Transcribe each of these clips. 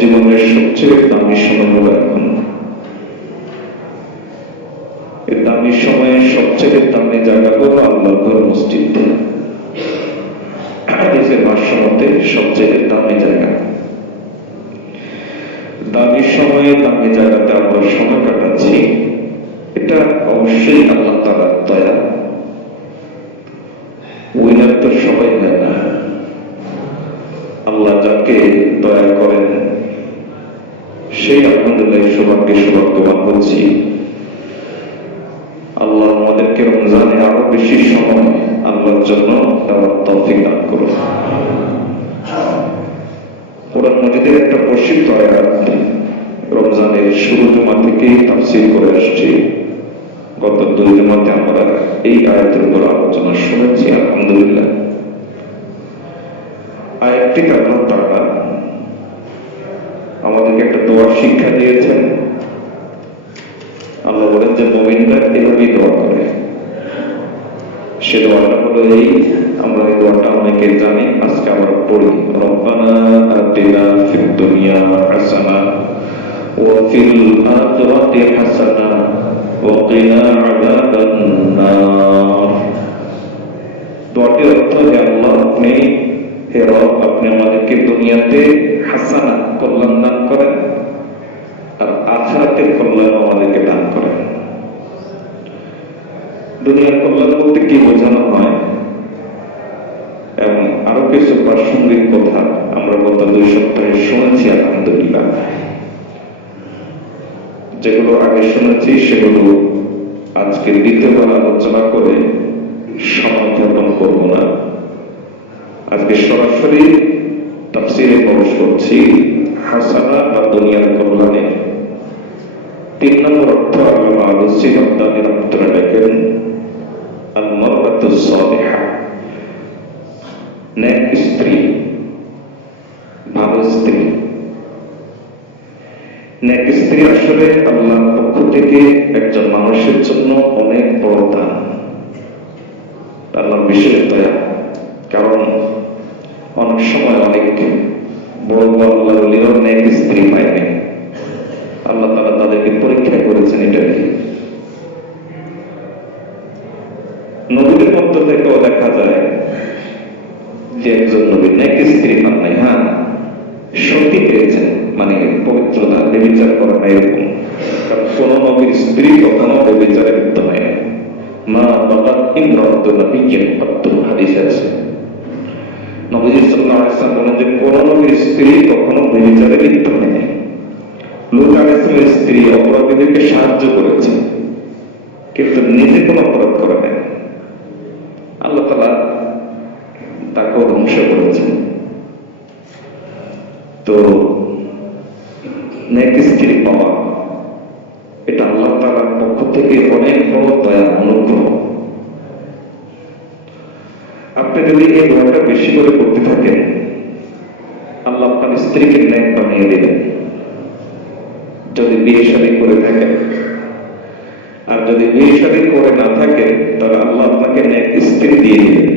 জীবনের সবচেয়ে দামি সময় হলো এখন। এই দামি সময়ের সবচেয়ে দামি জায়গা হলো আল্লাহর ঘর, মসজিদ। হাদিসের ভাষ্য মতে সবচেয়ে দামি জায়গা। দামি সময়ে দামি জায়গাতে আমরা সময় কাটাচ্ছি, এটা অবশ্যই আল্লাহ তাআলার দয়া। উইনার তো সবাই হয় না। আল্লাহ যাকে দয়া করেন সেই আলহামদুলিল্লাহ সৌভাগ্যবান হচ্ছি। আল্লাহ আমাদেরকে রমজানে আরো বেশি সময় আল্লাহর জন্য দেওয়ার তৌফিক দান করুন। কোরআন মাজিদের একটা প্রসিদ্ধ আয়াত রমজানের শুরু জুমা থেকেই তাফসীর করে আসছি। গত 2 জুমাতে আমরা এই আয়াতের উপর আলোচনা শুনেছি আলহামদুলিল্লাহ। আয়াতটিতে আল্লাহ তাআলা আমাদেরকে একটা দোয়া শিক্ষা দিয়েছেন। আল্লাহ বলেন যে মুমিনরা এভাবেই দোয়া করে। সে দোয়াটা হলো এই, আমরা এই দোয়াটা অনেকে জানি, আজকে আমরা পড়ি। রব্বানা আতিনা ফিদ দুনিয়া হাসানা ওয়া ফিল আখিরাতি হাসানা ওয়া কিনা আযাবান নার। দোয়াটির অর্থ, হে আল্লাহ, হে রব, আপনি আমাদেরকে দুনিয়াতে হাসানা কল্যাণ দান করেন আর আখিরাতের কল্যাণ আমাদেরকে দান করেন। দুনিয়ার কল্যাণ বলতে কি বোঝানো হয় এবং আরো কিছু প্রাসঙ্গিক কথা আমরা গত 2 সপ্তাহে শুনেছি আলহামদুলিল্লাহ। যেগুলো আগে শুনেছি সেগুলো আজকে দ্বিতীয়বার আলোচনা করে সমাধান করব না। আজকে সরাসরি তাফসীরে প্রবেশ করছি। হাসানা বা দুনিয়ার কল্যাণের 3 নম্বর অর্থ আল্লামা আলুসি রব্বানী রাহমাতুল্লাহ লেখেন, আল মারআতুস সালিহা, নেক স্ত্রী, ভালো স্ত্রী। নেক স্ত্রী আসলে আল্লাহর পক্ষ থেকে একজন মানুষের জন্য অনেক বড় দান, আল্লাহর বিশেষ দয়া। কারণ অনেক সময় অনেক বড় আল্লাহর ওলিও নেক স্ত্রী পায়নি। আল্লাহ তাআলা তাদেরকে পরীক্ষা করেছেন। এটা নবীদের মধ্য থেকেও দেখা যায় যে একজন নবী নেক স্ত্রী পান নাই। হ্যাঁ, সতী পেয়েছেন, মানে পবিত্রতা, বেবিচার করা না এরকম। কারণ কোন নবীর স্ত্রী কখনো বেবিচারে লিপ্ত হয় না। মা বাগাত ইমরাতুন নাবিয়্যিন কাত্তু, হাদিসে আছে। নবীজি সাল্লাল্লাহু আলাইহি ওয়াসাল্লাম বলেন যে কোন নবীর স্ত্রী কখনো বেবিচারে লিপ্ত হয় না। লূত আলাইহিস সালামের স্ত্রী অপরাধীদেরকে সাহায্য করেছে, কিন্তু নিজে কোনো অপরাধ করে নাই। আল্লাহ তাআলা তাকেও ধ্বংস করেছেন। তো নেক স্ত্রী পাওয়া, এটা আল্লাহ তাআলার পক্ষ থেকে অনেক বড় দয়া, অনুগ্রহ। আপনি যদি এই দোয়াটা বেশি করে করতে থাকেন, আল্লাহ আপনার স্ত্রীকে নেক বানিয়ে দিবেন। যদি বিয়ে শাদী করে থাকেন, আর যদি বিয়ে শাদী করে না থাকে, তাহলে আল্লাহ আপনাকে নেক স্ত্রী দিয়ে দিবেন।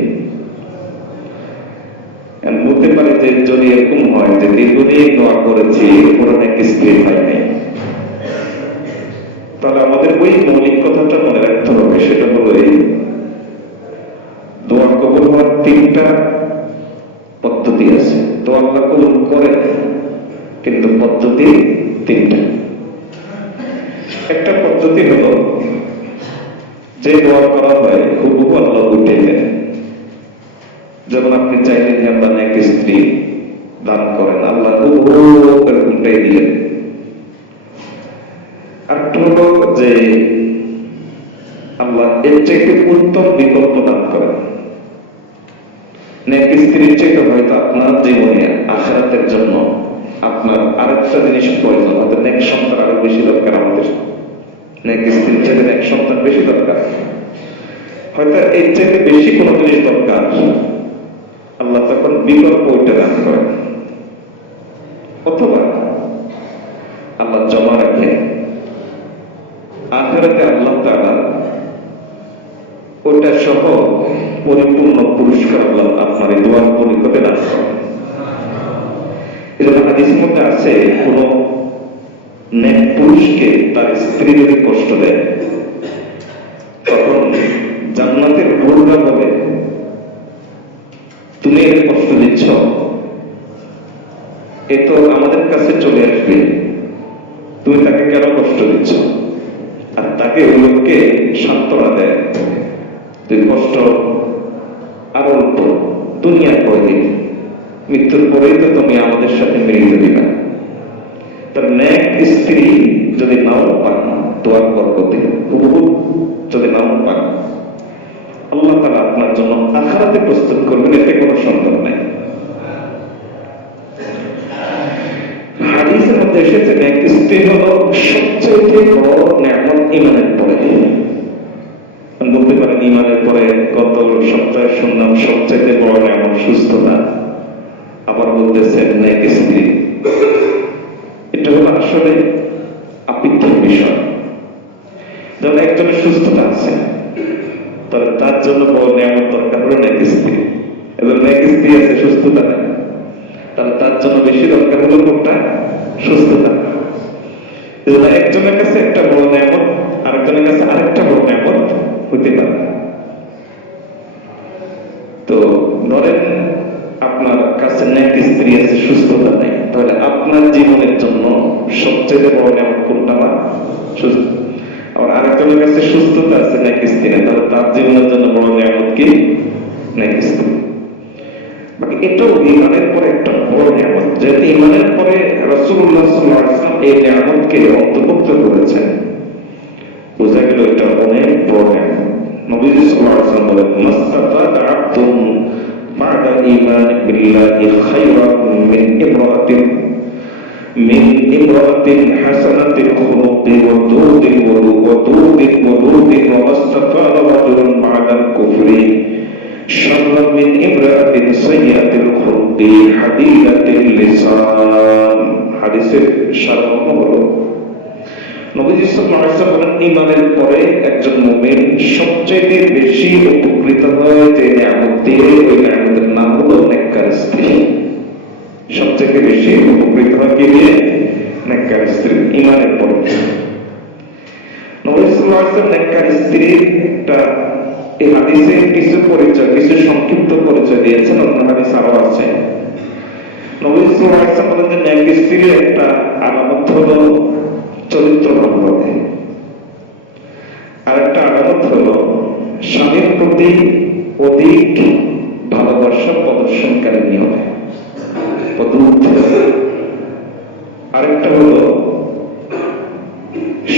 বলতে পারে যে যদি এরকম হয় যে দীর্ঘদিন দোয়া করেছি এরপর নেক স্ত্রী হয় নাই, তাহলে আমাদের ওই মৌলিক কথাটা মনে রাখতে হবে। সেটা হলো এই, দোয়া কবুল হওয়ার 3টা পদ্ধতি আছে। দোয়া আল্লাহ কবুল করেন, কিন্তু পদ্ধতি 3টা। একটা পদ্ধতি হলো যে দোয়া করা হয় হুবহু আল্লাহ উঠে দেন। যেমন আপনি চাইলেন যে আল্লাহ নেক স্ত্রী দান করেন, আল্লাহ হুবহু উল্টাই দিলেন। আর হলো যে আল্লাহ এর চাইতে উত্তম বিকল্প দান করেন। নেক স্ত্রীর চাইতে হয়তো আপনার জীবনে আখিরাতের জন্য আপনার আরেকটা জিনিস প্রয়োজন, হয়তো নেক সন্তান আরো বেশি দরকার। আমাদের নেক স্ত্রীর চাইতে নেক সন্তান বেশি দরকার, হয়তো এর চাইতে বেশি কোনো জিনিস দরকার। আল্লাহ তখন বিকল্প ওইটা দান করেন। অথবা আল্লাহ জমা রাখেন, আখিরাতে আল্লাহ তাআলা ওটা সহ পরিপূর্ণ পুরস্কার আল্লাহ আপনার এই দোয়ার পরিকল্পনা দান করেন। এই জন্য হাদিসের মধ্যে আছে কোন নেক পুরুষকে তার স্ত্রী যদি কষ্ট দেয় তখন জান্নাতের হুররা বলে, তুমি এর কষ্ট দিচ্ছ, এ তো আমাদের কাছে চলে আসবে, তুমি তাকে কেন কষ্ট দিচ্ছ? আর তাকে ওই লোককে সান্ত্বনা দেয়, তুই কষ্ট আরো অল্প, দুনিয়া করে দিই, মৃত্যুর পরেই তো তুমি আমাদের সাথে মিলিত দিবা। তার নেক স্ত্রী যদি নাও পান দোয়ার বরকতে, হুবহু যদি নাও পান, আল্লাহ তাআলা আপনার জন্য আখিরাতে প্রস্তুত করবেন, এতে কোনো সন্দেহ নাই। হাদিসের মধ্যে এসেছে নেক স্ত্রী হলো সবচেয়ে বড় নিয়ামত ঈমানের পরে। বলতে পারেন ঈমানের পরে গত সপ্তাহে শুনলাম সবচেয়ে বড় নিয়ামত সুস্থতা, আবার বলতেছেন নেক স্ত্রী। এটা হলো আসলে আপেক্ষিক বিষয়। যেমন একজনের সুস্থতা আছে, তবে তার জন্য বড় নিয়ামত দরকার হলো নেক স্ত্রী, এবং নেক স্ত্রী আছে সুস্থতা নেই, তাহলে তার জন্য বেশি দরকার হলো কোনটা? সুস্থতা। একজনের কাছে একটা বড় নিয়ামত আরেকজনের কাছে আরেকটা বড় নিয়ামত হতে পারে। তো ধরেন আপনার কাছে নেক স্ত্রী আছে, সুস্থতা নেই, তাহলে আপনার জীবনের জন্য সবচেয়ে বড় নিয়ামত কোনটা? সুস্থ। আবার আরেকজনের কাছে সুস্থতা আছে, নেক স্ত্রী নেই, তাহলে তার জীবনের জন্য বড় নিয়ামত কি? নেক স্ত্রী। বাকি এটাও ঈমানের পরে একটা বড় নিয়ামত, যেহেতু ঈমানের পরে রাসূলুল্লাহ সাল্লাল্লাহু আলাইহি ওয়াসাল্লাম এই নিয়ামতকে অন্তর্ভুক্ত করেছেন, বোঝা গেল এটা অনেক বড় নিয়ামত। নবীজি সাল্লাল্লাহু আলাইহি ওয়াসাল্লাম বলেন, মাস্তাফাদা আবদুন বা'দা ঈমানি বিল্লাহি খায়রান মিন ইমরাতিন হাসানাতিল খুলুকি ওয়া দুদিল ওয়া মাস্তাফাদা রাজুলুন বা'দাল কুফরি শাররান মিন ইমরাতিন সাইয়্যাতিল খুলকি হাদিদাতিল লিসান। হাদিসের সারমর্ম হলো, নবীজি সাল্লাল্লাহু আলাইহি ওয়াসাল্লাম বলেন, ঈমানের পরে একজন মুমিন সবচেয়ে বেশি উপকৃত হয় যে নিয়ামত দিয়ে, ওই নিয়ামতের নাম হলো নেককার স্ত্রী। সবচেয়ে বেশি উপকৃত হয় কি দিয়ে? নেককার স্ত্রী। ঈমানের পরে নবী সাল্লাল্লাহু আলাইহি ওয়াসাল্লাম নেককার স্ত্রীটা এই হাদিসে কিছু পরিচয়, কিছু সংক্ষিপ্ত পরিচয় দিয়েছেন, অন্য হাদিস আরো আছে। নবী সাল্লাল্লাহু আলাইহি ওয়াসাল্লাম বলেন যে নেক স্ত্রীর একটা আলামত হলো চরিত্র ভালো হবে, আর একটা আলামত হলো স্বামীর প্রতি অধিক ভালোবাসা প্রদর্শনকারী হবে। আরেকটা হলো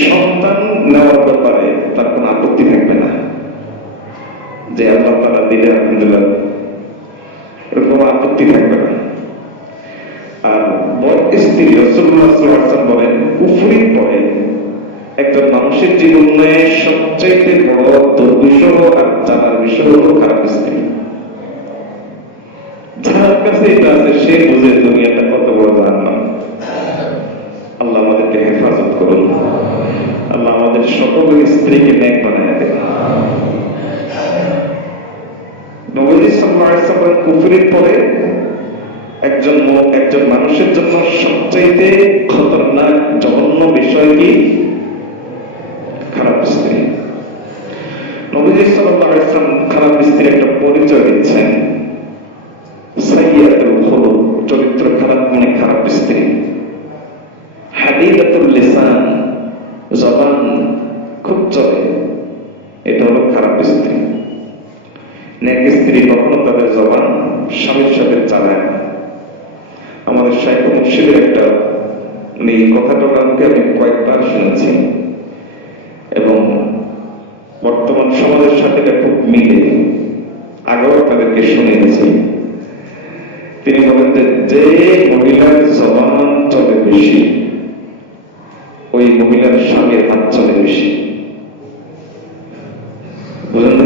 সন্তান নেওয়ার ব্যাপারে তার কোনো আপত্তি থাকবে না, যে আল্লাহ তাআলা দিলে আলহামদুলিল্লাহ, এরকম আপত্তি থাকবে না। আর বড় স্ত্রী, রাসূলুল্লাহ সাল্লাল্লাহু আলাইহি ওয়াসাল্লাম বলেন, কুফরির পরে একজন মানুষের জীবনে সবচেয়ে বড় দুর্বিষহ আর জানার বিষয় হলো খারাপ স্ত্রী। যার কাছে এটা আছে সে বুঝে দুনিয়াটা কত বড় জাহান্নাম। আল্লাহ আমাদেরকে হেফাজত করুন, আল্লাহ আমাদের সকল স্ত্রীকে নেক বানায় দেন। নবী সাল্লাল্লাহু আলাইহি ওয়াসাল্লাম কুফরির পরে একজন মানুষের জন্য সবচাইতে খতরনাক জঘন্য বিষয় কি? খারাপ স্ত্রী। নবীজি সাল্লাল্লাহু আলাইহি ওয়াসাল্লাম খারাপ স্ত্রীর একটা পরিচয় দিচ্ছেন, সাইয়্যাতুল খুলুক, চরিত্র খারাপ মানে খারাপ স্ত্রী। হাদিদাতুল লিসান, জবান খুব চলে, এটা হলো খারাপ স্ত্রী। নেক স্ত্রী কখনো তাদের জবান স্বামীর সাথে চালায় না। আমাদের শাইখ মুর্শিদের একটা এই কথাটা আমাকে আমি কয়েকবার শুনেছি, এবং বর্তমান সমাজের সাথে এটা খুব মিলে, আগেও আপনাদেরকে শুনিয়েছি। তিনি বলেন যে মহিলার জবান চলে বেশি, ওই মহিলার স্বামীর হাত চলে বেশি। বুঝলেন?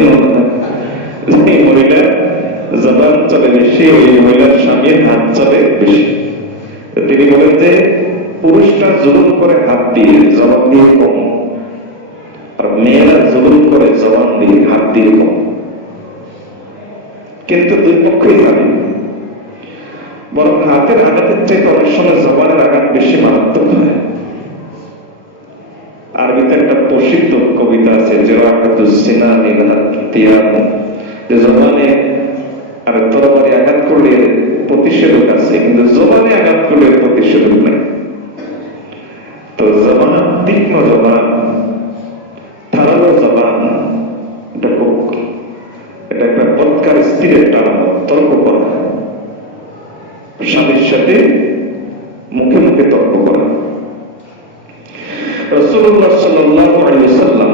যে মহিলার জবান চলে বেশি, ওই মহিলার স্বামীর হাত চলে বেশি। তিনি বলেন যে পুরুষরা জুলুম করে হাত দিয়ে, জবান দিয়ে কম, আর মেয়েরা জুলুম করে জবান দিয়ে, হাত দিয়ে কম। কিন্তু দুই পক্ষই জানে। বরং হাতের আঘাতের চাইতে অনেক সময় জবানের আঘাত বেশি মারাত্মক হয়। আরবিতে একটা প্রসিদ্ধ কবিতা আছে, যে জবানে আর তরবারি আঘাত করলে প্রতিষেধক আছে, কিন্তু জবানে আঘাত করলে প্রতিষেধক নাই। তো জবান, তীক্ষ্ণ জবান, ধারালো জবান, এটা একটা পৎকার স্থিরের টান, তর্ক করা, স্বামীর সাথে মুখে মুখে তর্ক করা। রাসূলুল্লাহ সাল্লাল্লাহু আলাইহি ওয়াসাল্লাম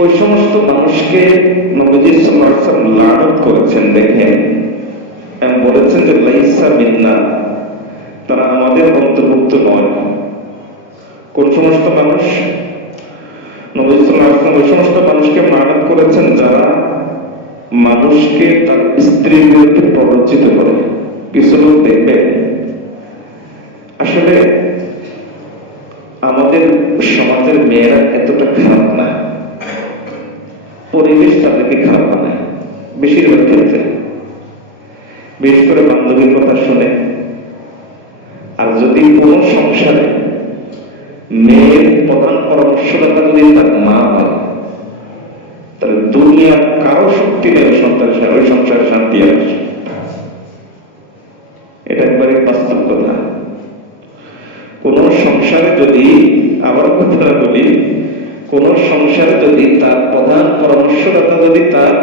ওই সমস্ত মানুষকে নবীজি সাল্লাল্লাহু আলাইহি ওয়াসাল্লাম লানত করেছেন। দেখেন, এবং বলেছেন যে লাইসা মিন্না, তারা আমাদের অন্তর্ভুক্ত নয়। কোন সমস্ত মানুষ? নবী সাল্লাল্লাহু আলাইহি ওয়াসাল্লাম ওই সমস্ত মানুষকে লানত করেছেন যারা মানুষকে তার স্ত্রীর বিরুদ্ধে প্ররোচিত করে। কিছু লোক দেখবে আসলে আমাদের সমাজের মেয়েরা এতটা খারাপ না, পরিবেশ তাদেরকে খারাপ বানায় বেশিরভাগ ক্ষেত্রে। বিশেষ করে বান্ধবীর কথা শুনে। আর যদি কোন সংসারে মেয়ের প্রধান পরামর্শদাতা যদি তার মা হয়, তাহলে দুনিয়া কারো শক্তি নেই ওই সংসারে শান্তি আসে। এটা একবারে বাস্তব কথা। কোন সংসারে যদি, আবার কথা বলি, কোন সংসারে যদি তার প্রধান পরামর্শদাতা যদি তার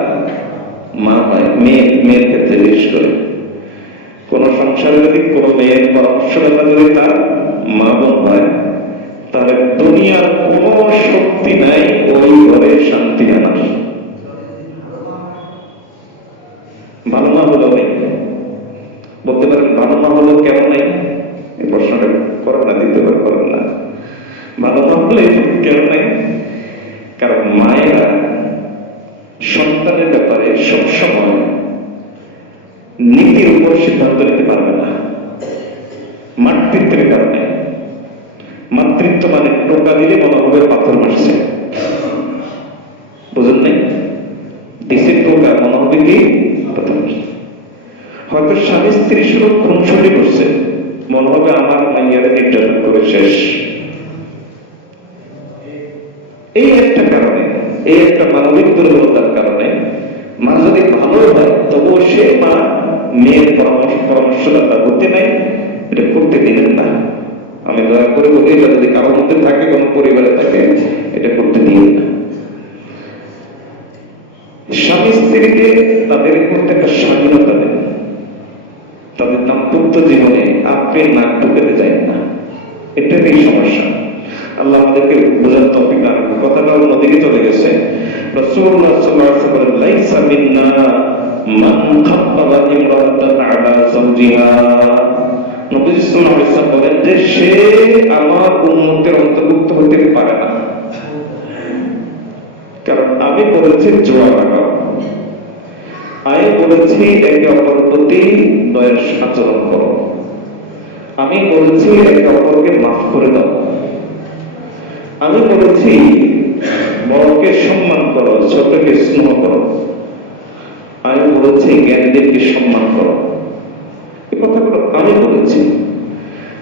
মা হয়, মেয়ের ক্ষেত্রে বিশেষ করে কোন সংসারে যদি কোন মেয়ের পরামর্শদাতা যদি তার মা বোন হয়, তাহলে দুনিয়ার কোন শক্তি নাই ওই ঘরে শান্তি আনার। ভালো মা হলো নেই, বলতে পারেন ভালো মা হলো কেন নেই? এই প্রশ্নটা করেন না, দিতে পারেন না। ভালো মা হলে কেন নেই? কারণ মায়েরা সন্তানের ব্যাপারে সবসময় নীতির উপর সিদ্ধান্ত নিতে পারবে না, মাতৃত্বের কারণে। মাতৃত্ব মানে টোকা দিলে মনে হবে পাথর মারছে, বুঝেন নাই? দিছে টোকা, মনে হবে কি পাথর মারছে। হয়তো স্বামী স্ত্রী শুধু খুনসুটি করছে, মনে হবে আমার মাইয়ারে নির্যাতন করে শেষ। এই একটা কারণে, এই একটা মানবিক দুর্বলতার কারণে মা যদি ভালো হয় তবুও সে মা মেয়ের পরামর্শদাতা হতে নাই, এটা করতে দিলেন না। আমি দয়া করে বলি, এটা যদি কারোর মধ্যে থাকে, কোন পরিবারে থাকে, এটা করতে দিন না। স্বামী স্ত্রীকে তাদের মধ্যে একটা স্বাধীনতা দেন, তাদের দাম্পত্য জীবনে আপনি নাক ঢুকাতে যায় না। এটাতেই সমস্যা। আল্লাহ আমাদেরকে বোঝার তৌফিক দান করুন। কথাটা অন্যদিকে চলে গেছে। রাসূলুল্লাহ সাল্লাল্লাহু আলাইহি ওয়াসাল্লাম বলেন, লাইসা মিন্না মান খাব্বাবা ইমরাতান আলা যাওজিহা। নবী সাল্লাল্লাহু আলাইহি ওয়াসাল্লাম বলেন যে সে আমার উম্মতের অন্তর্ভুক্ত হতে পারে না। কারণ আমি বলেছি জোয়া লাগাও, আমি বলেছি একে অপরের প্রতি দয়ার আচরণ করো, আমি বলেছি একে অপরকে মাফ করে দাও, আমি বলেছি বড়কে সম্মান করো, ছোটকে স্নেহ করো, আমি বলেছি জ্ঞানীদেরকে সম্মান করো। এই কথাগুলো আমি বলেছি।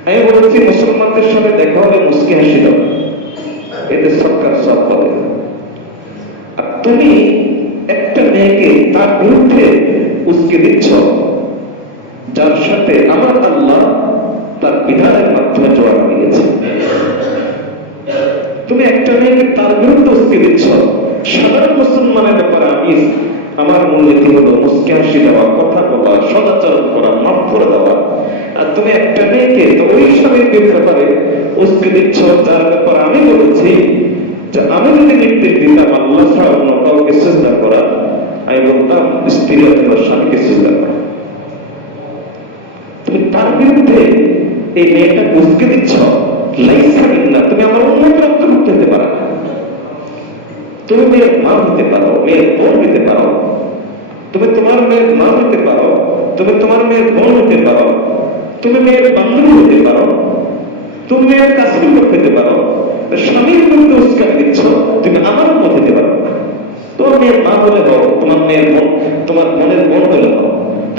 আমি বলেছি মুসলমানদের সাথে দেখা হলে মুস্কি হাসি দাও, এতে সরকার সব করে। আর তুমি একটা মেয়েকে তার বিরুদ্ধে উস্কে দিচ্ছ, যার সাথে আমার আল্লাহ তার বিধানের মাধ্যমে জোয়ার দিয়েছে। তুমি একটা মেয়েকে তার বিরুদ্ধে উস্কে দিচ্ছ। সাধারণ মুসলমানের ব্যাপারে আমার মূলনীতি হলো মুস্কি হাসি দেওয়া, কথা বলা, সদাচরণ করা, মাফ করে দেওয়া। আর তুমি একটা মেয়েকে তো ওই স্বামীর ব্যাপারে উস্কে দিচ্ছ, যার ব্যাপারে আমি বলেছি যে আমি যদি নির্দেশ দিতাম আল্লাহ ছাড়া অন্য কাউকে সিজদা করা, আমি বলতাম স্ত্রী অথবা স্বামীকে সিজদা করা। তুমি তার বিরুদ্ধে এই মেয়েটা উস্কে দিচ্ছ, লাইসা মিন্না, তুমি আমার উম্মতের অন্তর্ভুক্ত হতে পারো না। তুমি মেয়ের মা হতে পারো, মেয়ের বোন হতে পারো, তুমি তোমার মেয়ের মা হতে পারো, তুমি তোমার মেয়ের বোন হতে পারো, তুমি মেয়ের বান্ধবী হতে পারো, তুমি মেয়ের কাছে হতে পারো। স্বামীর বিরুদ্ধে উস্কানি দিচ্ছ, তুমি আমার মত হতে পারো। তোমার মেয়ের মা হলে হও, তোমার মেয়ের বোন, তোমার বোনের বোন হলে হও,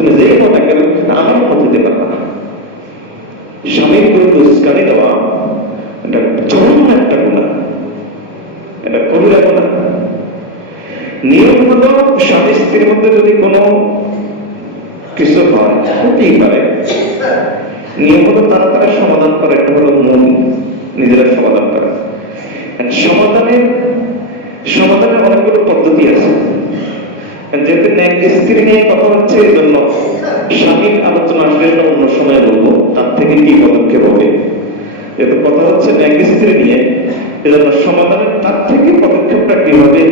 তুমি যেই কথা কেন আমার মত দিতে পারবে না। স্বামীর বিরুদ্ধে উস্কানি দেওয়া এটা চরম একটা গুণা, এটা কবিরা গুণা। নিয়ম হলো স্বামী স্ত্রীর মধ্যে যদি কোনো কিছু হয়, হতেই পারে, নিয়ম হলো তারা সমাধান করে। একটা হলো মূল নিজেরা সমাধান করে। সমাধানের অনেকগুলো পদ্ধতি আছে। যেহেতু স্ত্রী নিয়ে কথা হচ্ছে, এই জন্য স্বামীর আলোচনা আসলে অন্য সময় বলবো তার থেকে কি পদক্ষেপ হবে। যেহেতু কথা হচ্ছে স্ত্রী নিয়ে, এজন্য সমাধানের তার থেকে পদক্ষেপটা কি হবে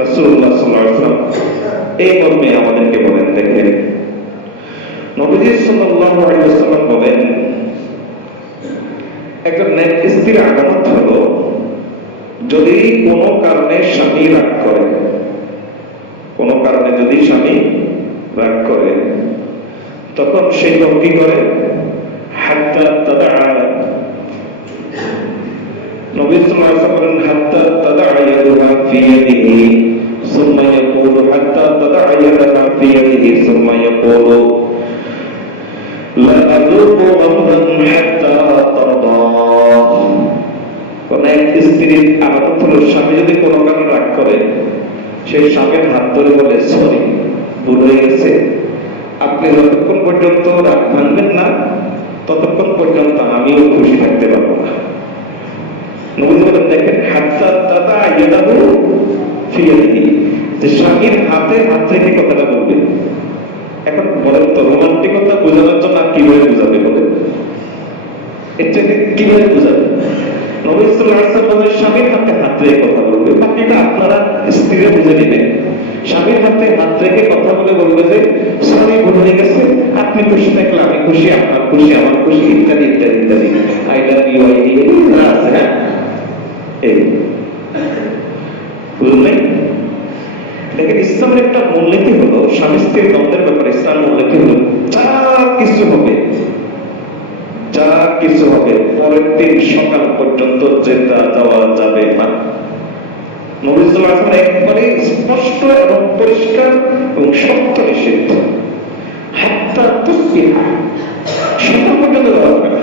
রাসূলুল্লাহ সাল্লাল্লাহু আলাইহি ওয়াসাল্লাম এই মর্মে আমাদেরকে বলেন। দেখেন, নবীজি সাল্লাল্লাহু আলাইহি ওয়াসাল্লাম বলেন, একজন স্ত্রীর আলামত হলো যদি কোনো কারণে স্বামী রাগ করে, কোনো কারণে যদি স্বামী রাগ করে, তখন সেই লোক কি করে, হাত্তা তাদা, নবী সাল্লাল্লাহু আলাইহি ওয়াসাল্লাম বলেন হাত্তা তাদা ইয়াদুহা ফি ইয়াদিহি সুম্মা ইয়াকুলু, হাত্তা তাদা ইয়াদাহা ফি ইয়াদিহি সুম্মা ইয়াকুলু লা আযুকু আবাদান হাত্তা তারদা। কোন এক স্ত্রীর আলাদা হলো স্বামী যদি কোনো কারণে রাগ করে, সেই স্বামীর হাত ধরে বলে সরি, ভুল হয়ে গেছে, আপনি যতক্ষণ পর্যন্ত রাগ ভাঙবেন না ততক্ষণ পর্যন্ত আমিও খুশি থাকতে পারবো না। নবী বলেন, দেখেন হাত্তা তাদা ইয়াদাহু ফি ইয়াদিহি, যে স্বামীর হাতে হাত রেখে কথাটা বলবে। এখন বলেন তো, রোমান্টিকতা বোঝানোর জন্য কিভাবে বোঝাবে? বলেন এটাকে কিভাবে বোঝাবে? নবী সাল্লাল্লাহু আলাইহি ওয়াসাল্লাম স্বামীর হাতে হাত রেখে কথা বলবে। বাকিটা আপনারা স্ত্রীরা বুঝে নেবেন। স্বামীর হাতে হাত রেখে কথা বলে বলবে যে সরি, ভুল হয়ে গেছে, আপনি খুশি থাকলে আমি খুশি, আপনার খুশি আমার খুশি, ইত্যাদি ইত্যাদি ইত্যাদি। I love you, I love you আছে। হ্যাঁ, এই বুঝলেন? দেখেন, ইসলামের একটা মূলনীতি হলো স্বামী স্ত্রীর দ্বন্দ্বের ব্যাপারে ইসলাম মূলনীতি হলো যা কিছু হবে, যা কিছু হবে পরের দিন সকাল পর্যন্ত যেটা যাওয়া যাবে না। নবী সাল্লাল্লাহু আলাইহি ওয়াসাল্লাম একবারে স্পষ্ট এবং পরিষ্কার এবং সত্য নিষিদ্ধ। হাত্তা তুসবিহা, সকাল পর্যন্ত যাওয়া যাবে না।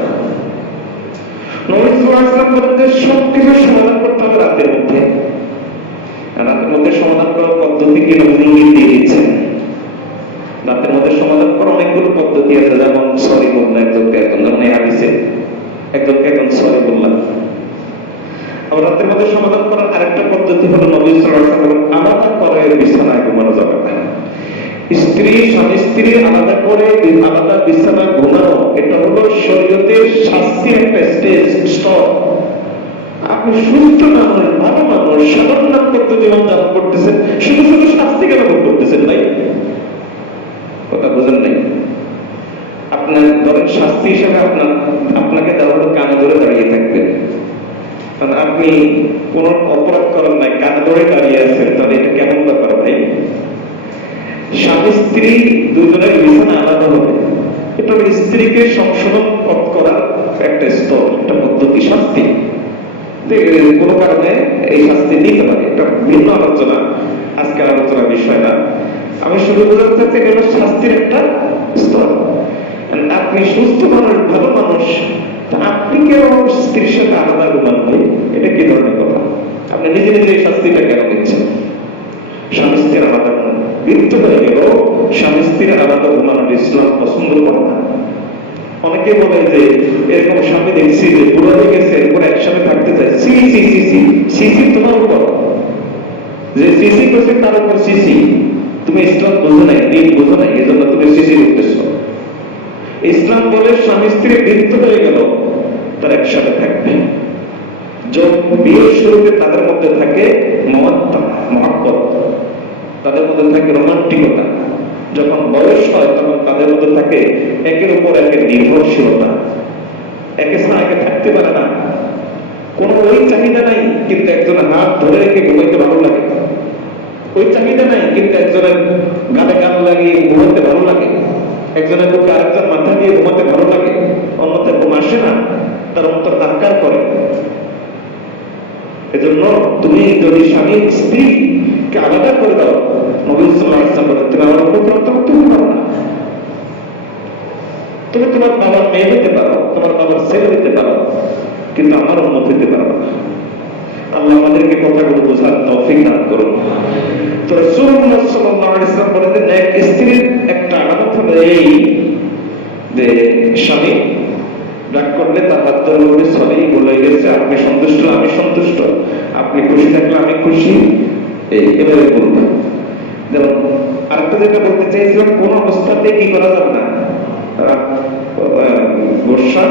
নবী সাল্লাল্লাহু আলাইহি ওয়াসাল্লাম বলেন যে সবকিছু সমাধান করতে হবে রাতের মধ্যে। রাতের মধ্যে সমাধান করার পদ্ধতি কি নবী দিয়ে দিচ্ছেন। রাতের মধ্যে সমাধান করার অনেকগুলো পদ্ধতি আছে, যেমন সরি বললাম একজনকে, যেমন এই হাদিসে একজনকে এখন সরি বললাম। আবার রাতের মধ্যে সমাধান করার আরেকটা পদ্ধতি হলো নবী সাল্লাল্লাহু আলাইহি ওয়াসাল্লাম আলাদা করে বিছানায় ঘুমানো যাবে না। স্ত্রী স্বামী স্ত্রী আলাদা করে আলাদা বিছানা ঘুমানো, এটা হলো শরীয়তের শাস্তির একটা স্তর। আপনি সুস্থ মানুষ, ভালো মানুষ, সাধারণ দাম্পত্য জীবন যাপন করতেছেন, শুধু শুধু শাস্তি কেন ভোগ করতেছেন ভাই? কথা বুঝেন নাই? আপনার ধরেন শাস্তি হিসেবে আপনাকে দেওয়া হলো কানে ধরে দাঁড়িয়ে থাকবেন, কারণ আপনি কোন অপরাধ করেন নাই, কানে ধরে দাঁড়িয়ে আছেন, তাহলে এটা কেমন ব্যাপার ভাই? স্বামী স্ত্রী দুজনের বিছানা আলাদা হবে, এটা স্ত্রীকে সংশোধন করার একটা স্তর, একটা পদ্ধতি, শাস্তি। কোন কারণে এই শাস্তি দিতে পারে, এটা ভিন্ন আলোচনা, আজকের আলোচনার বিষয় না। আমি শুধু বোঝাতে চাচ্ছি এটা হলো শাস্তির একটা স্তর। আপনি সুস্থ মানুষ, ভালো মানুষ, আপনি কেন স্ত্রীর সাথে আলাদা ঘুমান ভাই? এটা কি ধরনের কথা? আপনি নিজে নিজে এই শাস্তিটা কেন দিচ্ছেন? স্বামী স্ত্রীর আলাদা ঘুমান বিরুদ্ধ হয়ে গেল। স্বামী স্ত্রীর আলাদা ঘুমানো ইসলাম পছন্দ করে না। অনেকে বলে যে এরকম স্বামী দেখছি যে বুড়ো হয়ে গেছে, এরপর একসাথে থাকতে চায়। সি সি সি সি সি সি তোমার উপর যে সিসি করছে তার উপর সিসি। তুমি ইসলাম বোঝো নাই, দিন বোঝো নাই, এই জন্য তুমি সিসি করতেছ। ইসলাম বলে স্বামী স্ত্রী বিরুদ্ধ হয়ে গেল, তার একসাথে থাকবে। বিয়ের শুরুতে তাদের মধ্যে থাকে মহব্বত, তাদের মধ্যে থাকে রোমান্টিকতা। যখন বয়স হয় তখন তাদের মধ্যে থাকে একের উপর একের নির্ভরশীলতা, একে ছাড়া একে থাকতে পারে না। কোন ওই চাহিদা নাই, কিন্তু একজনের হাত ধরে রেখে ঘুমাইতে ভালো লাগে। ওই চাহিদা নাই, কিন্তু একজনের গালে গান লাগিয়ে ঘুমাতে ভালো লাগে। একজনের বুকে আরেকজন মাথা দিয়ে ঘুমাতে ভালো লাগে, অন্যথায় ঘুম আসে না, তার অন্তর হাহাকার করে। এজন্য তুমি যদি স্বামী স্ত্রীকে আলাদা করে দাও, নবী সাল্লাল্লাহু আলাইহি ওয়াসাল্লাম বলেন তুমি আমার উপর করতে পারো না। তোমার বাবার মেয়ে হতে পারো, তোমার বাবার ছেলে হতে পারো, কিন্তু আমার উম্মত হতে পারো না। আল্লাহ আমাদেরকে কথাগুলো বোঝার তৌফিক দান করুন। তো রাসূলুল্লাহ সাল্লাল্লাহু আলাইহি ওয়াসাল্লাম বলেন যে নেক স্ত্রীর একটা আলামত হলো এই যে স্বামী রাগ করলে তার হাত ধরে বলবে সরি, বলে গেছে, আপনি সন্তুষ্ট, আমি সন্তুষ্ট, আপনি খুশি থাকলে আমি খুশি, এভাবে বলবেন। যেমন আরেকটা যেটা বলতে চাইছিলাম, কোন অবস্থাতে কি করা যাবে না, গোসা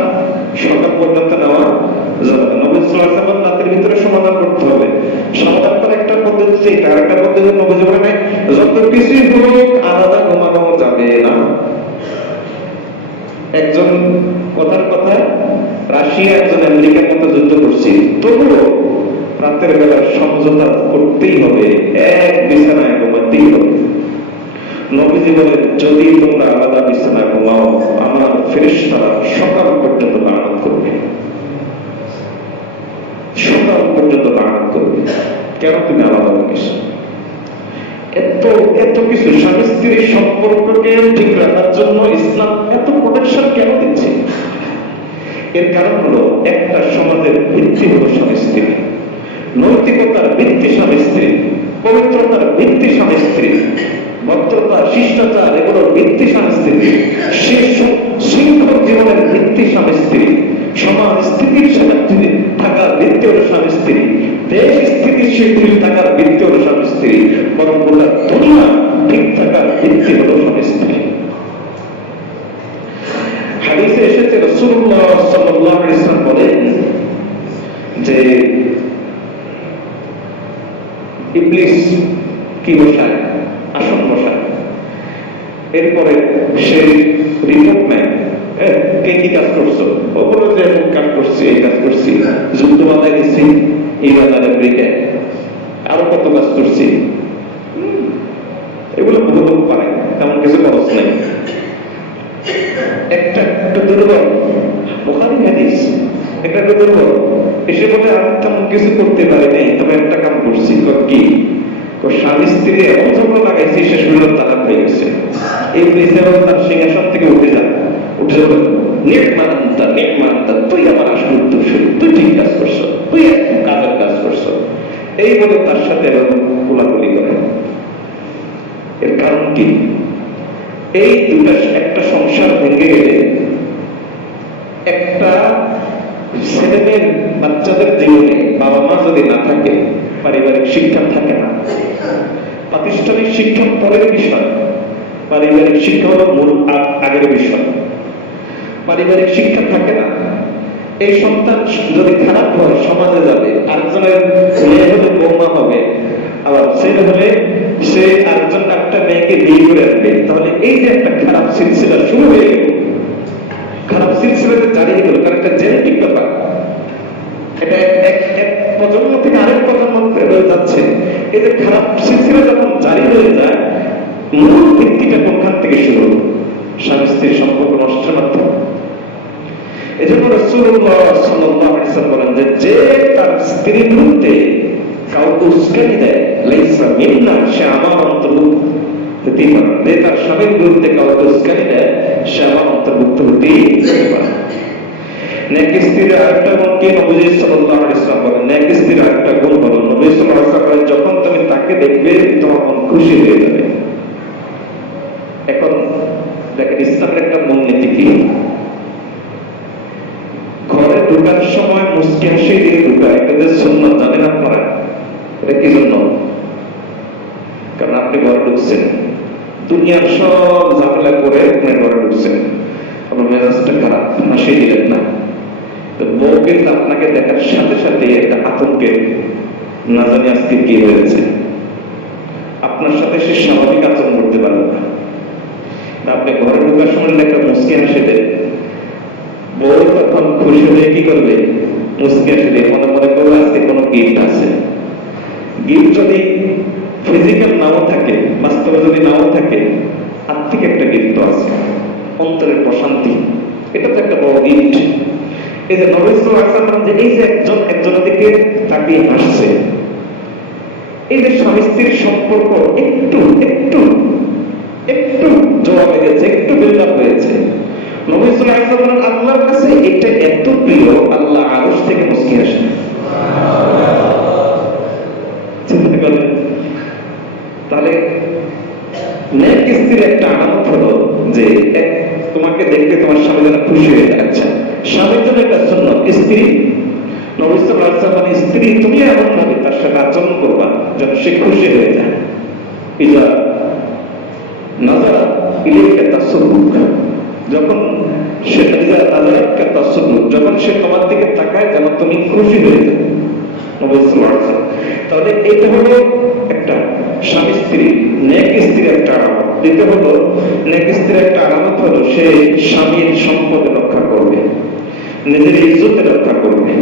সকাল পর্যন্ত নেওয়া যাবে না। নবী সাল্লাল্লাহু আলাইহি ওয়াসাল্লাম রাতের ভিতরে সমাধান করতে হবে। সমাধান করার একটা পদ্ধতি আছে, আরেকটা পদ্ধতি নবী বলেন যত কিছুই হোক আলাদা ঘুমানো যাবে না। একজন কথার কথা রাশিয়া একজন আমেরিকার মতো যুদ্ধ করছে, তবুও রাতের বেলা সমঝোতা করতেই হবে, এক বিছানায় ঘুমাতেই হবে। নবীজি বলেন যদি তোমরা আলাদা বিছানায় ঘুমাও আমার ফেরেশতারা সকাল পর্যন্ত লানত করবে, সকাল পর্যন্ত লানত করবে। কেন তুমি আলাদা ঘুমিস? এত এত কিছু স্বামী স্ত্রীর সম্পর্ককে ঠিক রাখার জন্য ইসলাম এত প্রোটেকশন কেন দিচ্ছে? এর কারণ হলো একটা সমাজের ভিত্তি হলো স্বামী স্ত্রী, নৈতিকতার ভিত্তি স্বামী স্ত্রী, পবিত্রতার ভিত্তি স্বামী স্ত্রী, ভদ্রতা শিষ্টাচার এগুলোর ভিত্তি স্বামী স্ত্রী, শৃঙ্খল জীবনের ভিত্তি স্বামী স্ত্রী, সমাজ স্থিতিশীল থাকার ভিত্তি হলো স্বামী স্ত্রী, দেশ স্থিতিশীল থাকার ভিত্তি হলো স্বামী স্ত্রী, বরং গোটা দুনিয়া ঠিক থাকার ভিত্তি হলো স্বামী স্ত্রী। হাদিসে এসেছে রাসূলুল্লাহ সাল্লাল্লাহু আলাইহি ওয়াসাল্লাম বলেন যে ইবলিস কি বসায়, আসন বসায়, এরপরে সে রিপোর্ট নেয়, কে কি কাজ করছো, ও বলে যে কাজ করছি, এই কাজ করছি, যুদ্ধ বাধায় দিচ্ছি ইরান আর আমেরিকায়, আরো কত কাজ করছি, এগুলো বহুত পারে, তেমন কিছু খরচ নেই। একটা দুর্বল বুখারী হাদিস, একটা দুর্বল এসে বলে আমি তেমন কিছু করতে পারি নাই, তবে একটা কাম করছি। কি? স্বামী স্ত্রী এমন ঝগড়া লাগাইছি সে শরীর তারা হয়ে গেছে। এই তার সিংহাসন থেকে উঠে যাবে, উঠে যাবে, তুই আমার আসল উত্তরসূরি, তুই ঠিক কাজ করছো, তুই একদম কাজের কাজ করছো, এই বলে তার সাথে কোলাকুলি করে। এর কারণ কি? এই দুটা একটা সংসার ভেঙে গেলে একটা ছেলেমেয়ের বাচ্চাদের জীবনে বাবা মা যদি না থাকে, পারিবারিক শিক্ষা থাকে না। প্রাতিষ্ঠানিক শিক্ষা পরের বিষয়, পারিবারিক শিক্ষা হলো মূল আগের বিষয়। পারিবারিক শিক্ষা থাকে না, এই সন্তান যদি খারাপ হয় সমাজে যাবে, আরেকজনের মেয়ে হলে বৌমা হবে, আবার ছেলে হলে সে আরেকজন একটা মেয়েকে বিয়ে করে আনবে। তাহলে এই যে একটা খারাপ সিলসিলা শুরু হয়ে গেল, খারাপ সিলসিলাতে জারিয়ে গেল, কারণ একটা জেনেটিক ব্যাপার, এটা এক প্রজন্ম থেকে আরেক প্রজন্ম হয়ে যাচ্ছে। এই যে খারাপ সিলসিলা যখন জারি হয়ে যায়, মূল ভিত্তিটা কোনখান থেকে শুরু? স্বামী স্ত্রীর সম্পর্ক নষ্টের মাধ্যমে। এজন্য রাসূলুল্লাহ সাল্লাল্লাহু আলাইহি ওয়াসাল্লাম বলেন যে তার স্ত্রীর বিরুদ্ধে কাউকে উস্কানি দেয়, লাইসা মিন্না, সে আমার অন্তর্ভুক্ত হতেই পারে না। যে তার স্বামীর বিরুদ্ধে কাউকে উস্কানি দেয়, সে আমার অন্তর্ভুক্ত হতেই পারে না। নেক স্ত্রীর আরেকটা গুণ কি? নবী সাল্লাল্লাহু আলাইহি ওয়াসাল্লাম বলেন নেক স্ত্রীর আরেকটা গুণ হলো, নবী সাল্লাল্লাহু আলাইহি ওয়াসাল্লাম বলেন যখন তুমি তাকে দেখবে তখন খুশি হয়ে যাবে। এখন দেখেন ইসলামের একটা মূলনীতি কি? ঘরে ঢোকার সময় মুস্কি হাসি দিয়ে ঢোকা, এটা যে সুন্নাত জানেন আপনারা? এটা কি জন্য? কারণ আপনি ঘরে ঢুকছেন, দুনিয়ার সব ঝামেলা করে আপনি ঘরে ঢুকছেন, আপনার মেজাজটা খারাপ, হাসি দিলেন না, বউ কিন্তু আপনাকে দেখার সাথে সাথে একটা আতঙ্কে, না জানি আজকে কি হয়েছে, আপনার সাথে সে স্বাভাবিক আচরণ করতে পারবে না। আপনি ঘরে ঢোকার সময় একটা মুস্কি হাসি দেন, বউ তখন খুশি হয়ে কি করবে? মুস্কি হাসি দিয়ে মনে মনে করবে আজকে কোনো গিফট আছে। গিফট যদি ফিজিক্যাল নাও থাকে, বাস্তবে যদি নাও থাকে, আত্মিক একটা গিফট আছে, অন্তরের প্রশান্তি, এটা তো একটা বড় গিফট। এই যে নবী সাল্লাল্লাহু আলাইহি ওয়াসাল্লাম যে এই যে একজনের দিকে তাকিয়ে হাসছে, এই যে স্বামী স্ত্রীর সম্পর্ক একটু একটু একটু জোড়া লেগেছে, একটু বিল্ড আপ হয়েছে, নবী সাল্লাল্লাহু আলাইহি ওয়াসাল্লাম আল্লাহর কাছে এটা এত প্রিয়, আল্লাহ আরশ থেকে মুস্কি আসেন। চিন্তা করেন তাহলে নেক স্ত্রীর একটা আলামত হলো যে তোমাকে দেখলে তোমার স্বামী যেন খুশি হয়ে যায়। আচ্ছা, স্বামীর জন্য একটা সুন্নাত, স্ত্রী নবী সাল্লাল্লাহু আলাইহি ওয়াসাল্লাম স্ত্রী তুমি এমন ভাবে তার সাথে আচরণ করবা যেন সে খুশি হয়ে যায়। ইজা নাযারা ইলাইকা তাসাররুক, যখন সে যখন সে তোমার দিকে তাকায় যেন তুমি খুশি হয়ে যাও। নবী সাল্লাল্লাহু আলাইহি ওয়াসাল্লাম, তাহলে এটা হলো একটা স্বামী স্ত্রী নেক স্ত্রীর একটা আলামত। দ্বিতীয় হলো নেক স্ত্রীর একটা আলামত হলো সে স্বামীর সম্পদ রক্ষা করবে, নিজের ইজ্জত রক্ষা করবে,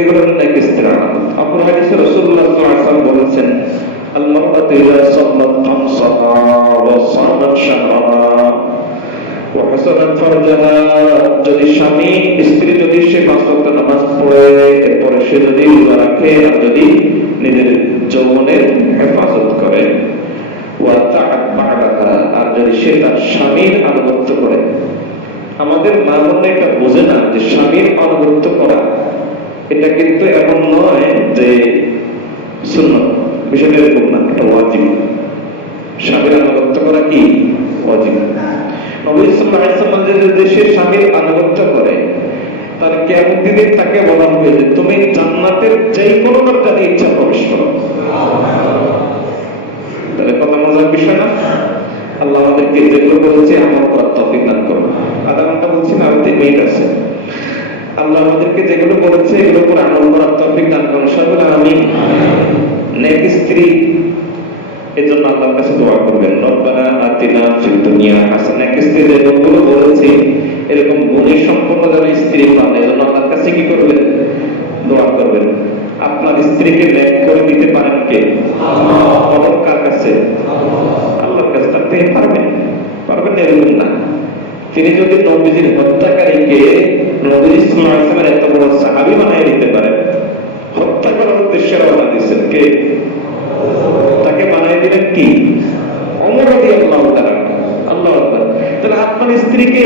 এগুলো নেক স্ত্রীর আলামত। অপর হাদিসে রাসূলুল্লাহ সাল্লাল্লাহু আলাইহি ওয়াসাল্লাম বলেছেন, আল মারআতু ইযা সাল্লাত খামসাহা ওয়া সামাত শাহরাহা ওয়া হাসানাত ফারজাহা, যদি স্বামী স্ত্রী যদি সে পাঁচ ওয়াক্ত নামাজ পড়ে, এরপরে সে যদি রোজা রাখে, আর যদি নিজের যৌবনের হেফাজত করে, ওয়া তাআত বা'দাহা, আর যদি সে তার স্বামীর আনুগত্য করে। আমাদের মা বোনরা এটা বোঝে না যে স্বামীর আনুগত্য করা এটা কিন্তু এমন নয় যে সুন্নাত, বিষয়টা এরকম না, এটা ওয়াজিব। স্বামীর আনুগত্য করা কি ওয়াজিব। নবী সাল্লাল্লাহু আলাইহি ওয়াসাল্লাম যে সে স্বামীর আনুগত্য করে, তার কিয়ামত দিনে তাকে বলা হবে যে তুমি জান্নাতের যে কোনো দরজা দিয়ে ইচ্ছা প্রবেশ করো। তাহলে কত মজার বিষয় না? আল্লাহ আমাদেরকে যেগুলো বলেছে আমল করার তৌফিক দান করুন। আধা ঘন্টা বলছি না, আরো 3 মিনিট আছে। আল্লাহ আমাদেরকে যেগুলো বলেছে এগুলো করে আমল করার তৌফিক দান করুন। সকলে আমিন। নেক স্ত্রী এর জন্য আল্লাহর কাছে দোয়া করবেন, রব্বানা আতিনা ফিদ দুনিয়া হাসানা। নেক স্ত্রী যে গুণগুলো বলেছে এরকম গুণী সম্পন্ন যেন স্ত্রী পান, এজন্য আল্লাহর কাছে কি করবেন? দোয়া করবেন। আপনার স্ত্রীকে নেক করে দিতে পারেন কে? আল্লাহ। কার কাছে? আল্লাহর কাছে। তিনি পারবেন, পারবেন এরকম না। তিনি যদি নবীজির হত্যাকারীকে নবী সাল্লাল্লাহু আলাইহি ওয়াসাল্লামের এত বড় সাহাবী বানিয়ে দিতে পারেন, হত্যা করার উদ্দেশ্যে রওনা দিয়েছেন কে? তাকে বানিয়ে দিলেন কি? ওমর রাদিয়াল্লাহু তাআলা। আল্লাহু আকবার। তাহলে আপনার স্ত্রীকে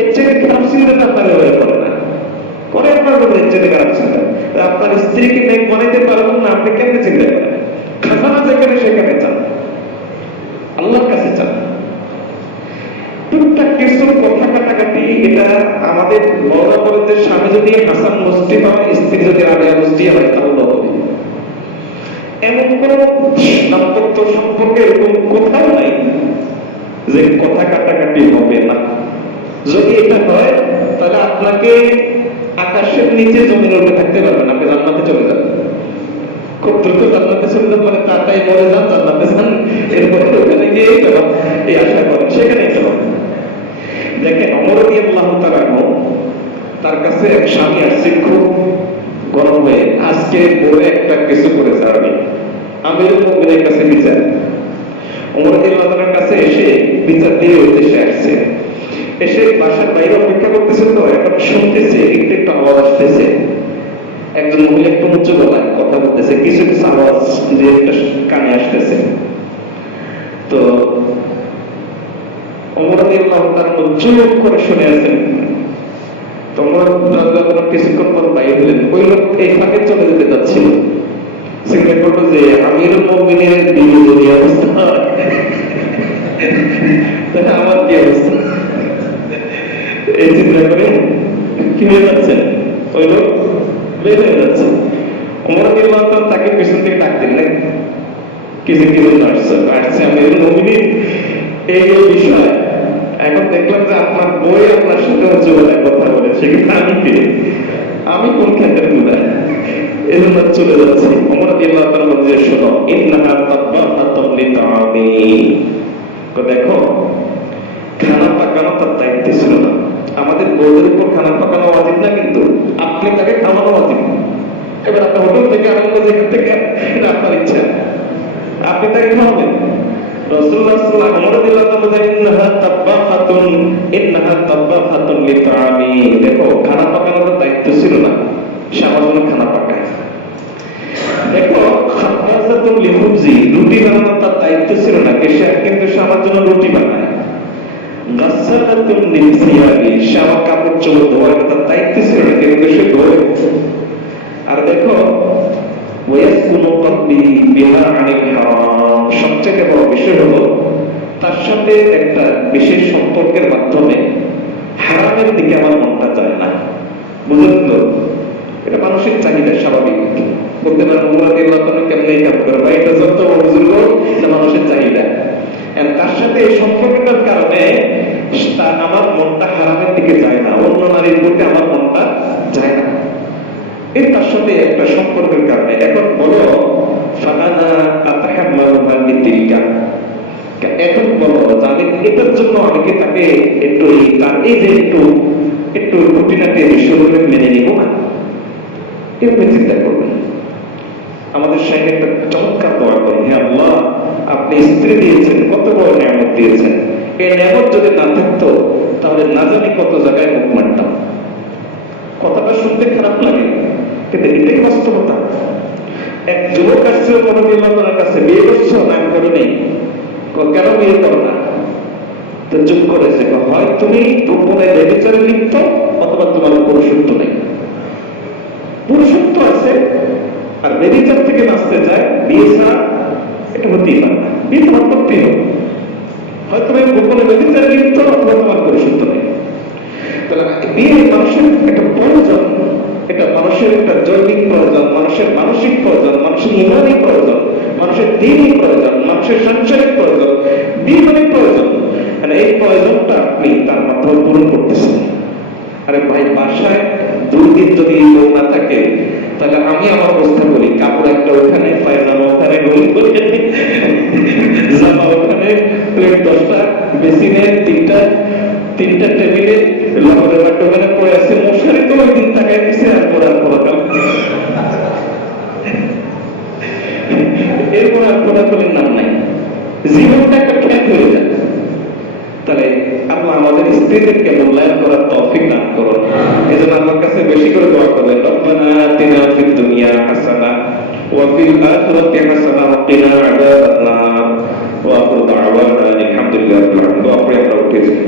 এর চেয়ে খারাপ চিন্তা আপনার হয়ে পড়ে না, করে আপনার এর চেয়ে খারাপ চিন্তা। আপনার স্ত্রীকে নেক বানাইতে পারবেন না, আপনি কেমনে চিন্তা করেন? খাজানা যেখানে সেখানে চান, আল্লাহর কাছে চান। টুকটাক কিছু কথা কাটাকাটি, এটা আমাদের বড় বড়দের স্বামী যদি হাসান মুস্তি হয়, স্ত্রী যদি রাবেয়া মুস্তি হয়, তাহলে হবে। এমন কোন দাম্পত্য সম্পর্কে এরকম কোথাও নাই যে কথা কাটাকাটি হবে না। যদি এটা হয় তাহলে আপনাকে আকাশের নিচে জমির উপরে থাকতে পারবেন, আপনি জান্নাতে চলে যাবেন। খুব দ্রুত জান্নাতে চলে যান, মানে তাড়াতাড়ি মরে যান, জান্নাতে যান, এরপরে ওখানে গিয়ে এই আশা করেন সেখানে চলো। দেখেন ওমর রাদিয়াল্লাহু তাআলা তার কাছে এক স্বামী আসছে খুব গরম হয়ে, আজকে বলে একটা কিছু করেছে আমিরুল মুমিনের কাছে বিচার। ওমর রাদিয়াল্লাহু তাআলার কাছে এসে বিচার দিয়ে উদ্দেশ্যে আসছে, এসে বাসার বাইরে অপেক্ষা করতেছে। তো এখন শুনতেছে একটু একটু আওয়াজ আসতেছে, একজন মহিলা একটু উচ্চ গলায় কথা বলতেছে, কিছু কিছু আওয়াজ যে একটা কানে আসতেছে। তো ওমর রাদিয়াল্লাহু তাআলা চুপ করে শুনে আছেন। তোমরা কিছুক্ষণ পর বাইরে হলেন, ওই লোক এই ফাঁকে চলে যেতে যাচ্ছিল। চিন্তা করলো যে আমিরুল মুমিনের বিরোধী অবস্থা, আমার কি অবস্থা, এই চিন্তা করে কি হয়ে যাচ্ছে, ওই লোক বের হয়ে যাচ্ছে। ওমর রাদিয়াল্লাহু তাআলা তাকে পিছন থেকে ডাক দিলেন, কিছু কিছু আসছে আমিরুল মুমিনিন, এই বিষয়। এখন দেখলাম যে আপনার বই আপনার সাথে যোগাযোগ কথা বলে, সেখানে আমি কে, আমি কোন ক্ষেত্রে বুঝাই, এই জন্য চলে যাচ্ছি। ওমর রাদিয়াল্লাহু তাআলা বলছে, শোনো, ইন্নাহা তাবাহাতুন লিতাআমি, দেখো খানা পাকানো তার দায়িত্ব ছিল না। আমাদের বউদের উপর খানা পাকানো ওয়াজিব না, কিন্তু আপনি তাকে খাওয়ানো ওয়াজিব। এবার আপনার হোটেল থেকে আনন্দ যেখান থেকে, এটা আপনার ইচ্ছা, আপনি তাকে খাওয়াবেন। রাসূলুল্লাহ সাল্লাল্লাহু আলাইহি ওয়াসাল্লাম বলেন, ইন্নাহা তাবাহাতুন লিতাআমি, দেখো খানা পাকানোর দায়িত্ব ছিল না, সে আমার জন্য খানা পাকায়। দেখো খাবাযাতুন লিখুবজি, রুটি বানানোর তার দায়িত্ব ছিল না, কিন্তু সে আমার জন্য রুটি বানায়। গাসসালা মুআখাযাতুন লিসিয়াবি, সে আমার কাপড় চোপড় ধোয়ার কথা দায়িত্ব ছিল না, কিন্তু সে ধোয়। আর দেখো ওয়ায়াসকুনু কলবি বিহা আনিল হারাম, সবচেয়ে বড় বিষয় হলো তার সাথে একটা বিশেষ সম্পর্কের মাধ্যমে হারামের দিকে আমার মনটা যায় না। বুঝলেন তো? এটা মানসিক চাহিদা, স্বাভাবিক। বলতে পারেন কেমনে কাম করে, ভাই এটা যত বুঝলো এটা মানুষের চাহিদা। তার সাথে এই সম্পর্কটার কারণে আমার মনটা হারামের দিকে যায় না, অন্য নারীর প্রতি আমার মনটা যায় না, এর তার সাথে একটা সম্পর্কের কারণে। এখন বলো ফানানা আতাহাম্মালুহা বিতিলকা, এখন বলো আমি এটার জন্য আমি কি তাকে একটু তার এই যে একটু খুঁটিনাটি বিষয়গুলো মেনে নিব না? এরকম চিন্তা করবেন। আমাদের সাথে একটা চমৎকার দোয়া করি, হে আল্লাহ আপনি স্ত্রী দিয়েছেন, কত বড় নিয়ামত দিয়েছেন, এই নিয়ামত যদি না থাকতো তাহলে না জানি কত জায়গায় মুখ মারতাম। কথাটা শুনতে খারাপ লাগে, কিন্তু এটাই বাস্তবতা। এক যুবক আসছে নবীর কাছে, বিয়ে করছো? না করে নেই। কেন বিয়ে করো না? তো চুপ করেছে। হয় তুমি গোপনে ব্যভিচারে লিপ্ত, অথবা তোমার পুরুষত্ব নেই। পুরুষত্ব আছে আর ব্যভিচার থেকে বাঁচতে চায়, বিয়ে ছাড়া এটা হতেই পারে না। বিয়ে তোমার করতেই হবে, হয় তুমি গোপনে ব্যভিচারে লিপ্ত, অথবা তোমার পুরুষত্ব নেই। তাহলে বিয়ে মানুষের একটা প্রয়োজন, এটা মানুষের একটা জৈবিক প্রয়োজন, মানুষের মানসিক প্রয়োজন, মানুষের ইমানি প্রয়োজন, মানুষের দিনই প্রয়োজন, মানুষের সাংসারিক প্রয়োজন, বিয়ে প্রয়োজন। এই প্রয়োজনটা আপনি তার মাধ্যমে পূরণ করতেছেন। আরে ভাই, বাসায় 2 দিন যদি লোক না থাকে, তাহলে আমি আমার অবস্থা বলি, কাপড় একটা ওখানে, পায়জামা ওখানে, গোল করে জামা ওখানে, প্লেট 10টা, বেসিনে 3টা টেবিলে, লবণের বাটি ওখানে পড়ে আছে, মশারি তো ওই দিন তাকায় দিচ্ছে, আর পড়ার পড়াকাল এরপর আর পড়াকলের নাম নাই, জীবনটা একটা খ্যাত হয়ে যায়। তাহলে আল্লাহ আমাদের স্ত্রীদেরকে মূল্যায়ন করার তৌফিক দান করুন। এজন্য আল্লাহর কাছে বেশি করে দোয়া করবেন, রব্বানা আতিনা ফিদ দুনিয়া হাসানা ওয়া ফিল আখিরাতি হাসানা ওয়া কিনা আযাবান নার ওয়া আখিরু দাওয়ানা আলহামদুলিল্লাহি রাব্বিল আলামিন। দোয়া করে আমরা উঠে যাই।